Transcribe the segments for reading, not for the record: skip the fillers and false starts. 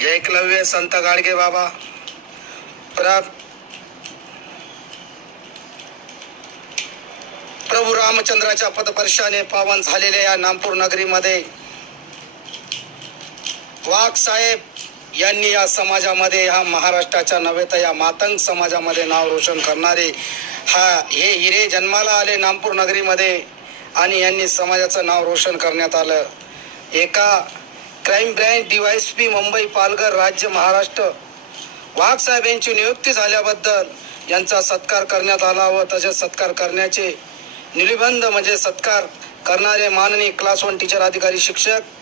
एकलव्य संत गाडगे बाबा प्रभू रामचंद्राच्या पदस्पर्शाने पावन झालेल्या या नामपूर नगरीमध्ये वाघ साहेब यांनी या समाजामध्ये, या महाराष्ट्राच्या नव्हे तर या मातंग समाजामध्ये नाव रोशन करणारे हे हिरे जन्माला आले नामपूर नगरीमध्ये आणि यांनी समाजाचं नाव रोशन करण्यात आलं. एका crime branch DYSP Mumbai Palghar राज्य महाराष्ट्र वाघ साहेब यांची नियुक्ती झाल्याबद्दल यांचा सत्कार करण्यात आला व तसेच सत्कार करण्याचे निबंध म्हणजे सत्कार करणारे माननीय क्लास 1 टीचर अधिकारी शिक्षक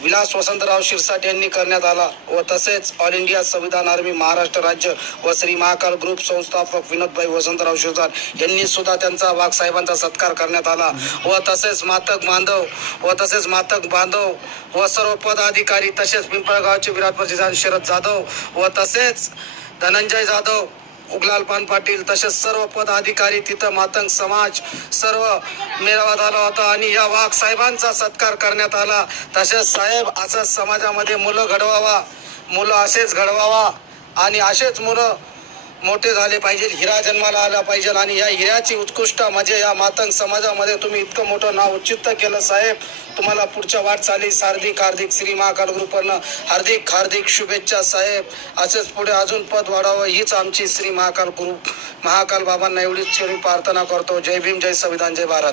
विलास वसंतराव शिरसाट यांनी करण्यात आला व तसेच ऑल इंडिया संविधान आर्मी महाराष्ट्र राज्य व श्री महाकाल ग्रुप संस्थापक विनोदभाई वसंतराव शिरसाट यांनी सुद्धा त्यांचा वाघ साहेबांचा सत्कार करण्यात आला व तसेच मातक बांधव व सर्व पदाधिकारी तसेच पिंपळगावचे विराट प्रतिनिधी शरद जाधव व तसेच धनंजय जाधव उगलाल पान पाटील तसेच सर्व पदाधिकारी तिथं मातंग समाज सर्व मेळावा झाला होता आणि या वाघ साहेबांचा सत्कार करण्यात आला. तसेच साहेब असंच समाजामध्ये मुलं असेच घडवावा आणि असेच मुलं मोठे झाले पाहिजे, हिरा जन्माला आला पाहिजे आणि या हिऱ्याची उत्कृष्ट म्हणजे या मातंग समाजामध्ये तुम्ही इतकं मोठं नाव उच्चित केलं साहेब. तुम्हाला पुढच्या वाटचालीस हार्दिक श्री महाकाल ग्रुपवरनं हार्दिक शुभेच्छा साहेब. असेच पुढे अजून पद वाढावं हीच आमची श्री महाकाल ग्रुप महाकाल बाबांना एवढीच प्रार्थना करतो. जय भीम, जय संविधान, जय भारत.